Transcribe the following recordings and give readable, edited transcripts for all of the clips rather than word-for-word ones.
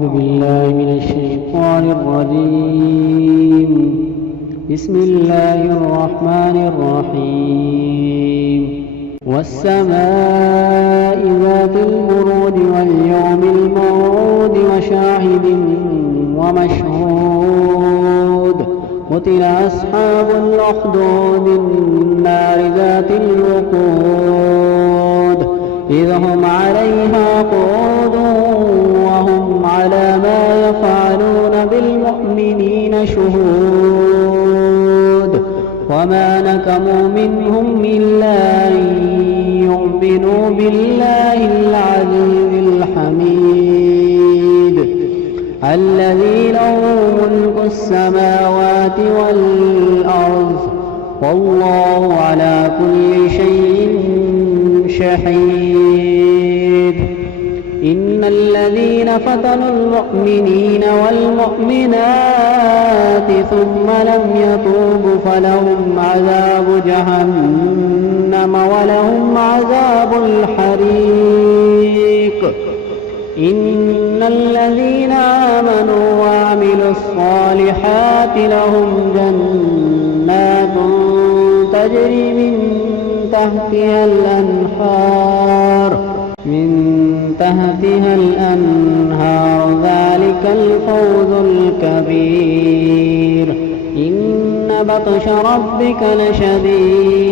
أعوذ بالله من الشيطان الرجيم. بسم الله الرحمن الرحيم. والسماء ذات البروج واليوم الموعود وشاهد ومشهود. قتل أصحاب الأخدود النار ذات الوقود إذ هم عليها قعود وهم على ما يفعلون بالمؤمنين شهود. وما نكموا منهم إلا أن يؤمنوا بالله العزيز الحميد الذي له ملك السماوات والأرض والله على كل شيء شهيد. إن الذين فتنوا المؤمنين والمؤمنات ثم لم يتوبوا فلهم عذاب جهنم ولهم عذاب الحريق. إن الذين آمنوا وعملوا الصالحات لهم جنات تجري من تحتها الأنهار ذلك الفوز الكبير. إن بطش ربك لشديد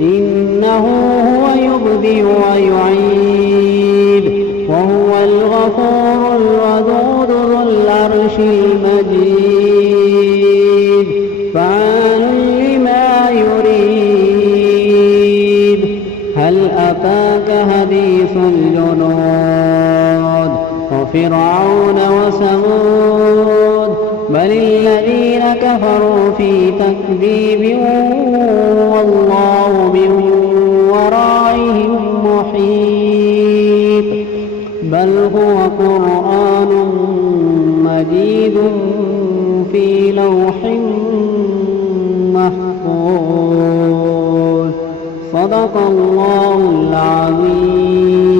إنه هو يبدئ ويعيد وهو الغفور الودود ذو العرش المجيد فعال لما يريد. هل أتاك حديث الجنود وفرعون وثمود بل الذين كفروا في تكذيب والله من ورائهم محيط. بل هو قرآن مجيد في لوح محفوظ. صدق الله العظيم.